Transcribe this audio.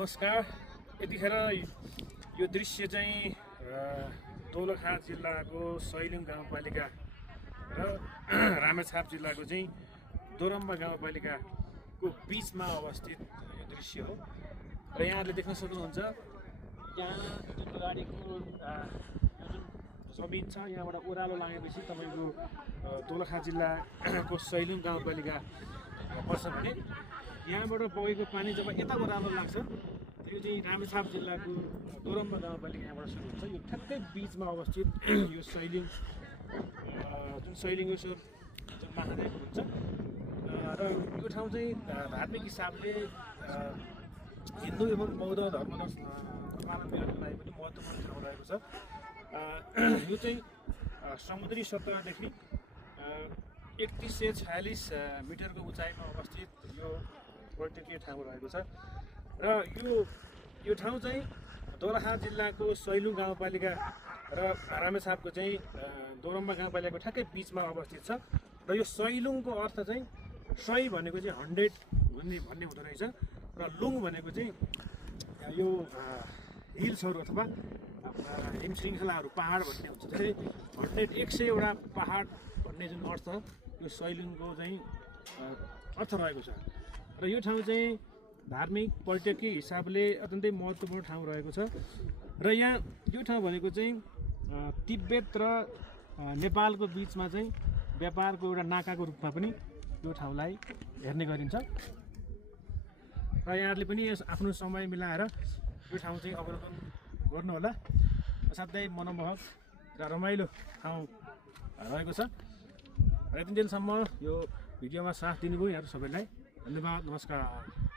नमस्कार। यतिखेर यो दृश्य चाहिँ दोलखा जिल्लाको सैलुङ गाउँपालिका र रामेछाप जिल्लाको चाहिँ दोरम्बा गाउँपालिकाको बीचमा अवस्थित यो दृश्य हो र यहाँहरूले देख्न सक्नुहुन्छ यहाँ जुन गाडीको यो जुन जमिन छ यहाँबाट ओह्रालो लागेपछि तपाईँको दोलखा जिल्लाको सैलुङ गाउँपालिका पर्छ भने यहाँबाट बगेको पानी जब यता ओह्रालो लाग्छ त्यो चाहिँ रामेछाप जिल्लाको दोरम्बा गाउँपालिका यहाँबाट सुरु हुन्छ। यो ठ्याक्कै बिचमा अवस्थित यो सैलुङ जुन सैलिङ्गेश्वर जुन महादेव हुन्छ र यो ठाउँ चाहिँ धार्मिक हिसाबले हिन्दू एवं बौद्ध धर्मावलम्बीहरूको लागि पनि महत्त्वपूर्ण ठाउँ रहेको छ। यो चाहिँ समुद्री सतहदेखि 3146 मिटरको उचाइमा अवस्थित यो पर्यटकीय ठाउँ रहेको छ र यो ठाउँ चाहिँ दोलखा जिल्लाको सैलुङ गाउँपालिका र रामेछापको चाहिँ दोरम्बा गाउँपालिकाको ठ्याक्कै बिचमा अवस्थित छ र यो सैलुङको अर्थ चाहिँ सै भनेको चाहिँ 100 भन्ने हुँदो रहेछ र लुङ भनेको चाहिँ यो हिल्सहरू अथवा हिम श्रृङ्खलाहरू पहाड भन्ने हुन्छ। त्यसै 100 वटा पहाड भन्ने जुन अर्थ यो सैलुङको चाहिँ अर्थ रहेको छ र यो ठाउँ चाहिँ धार्मिक पर्यटकीय हिसाबले अत्यन्तै महत्त्वपूर्ण ठाउँ रहेको छ र यहाँ यो ठाउँ भनेको चाहिँ तिब्बत र नेपालको बिचमा चाहिँ व्यापारको एउटा नाकाको रूपमा पनि यो ठाउँलाई हेर्ने गरिन्छ र यहाँहरूले पनि आफ्नो समय मिलाएर यो ठाउँ चाहिँ अवलोकन गर्नुहोला। साथै मनमोहक र रमाइलो ठाउँ रहेको छ र यतिन्जेलसम्म यो भिडियोमा साथ दिनुभयो यहाँहरू सबैलाई धन्यवाद। नमस्कार।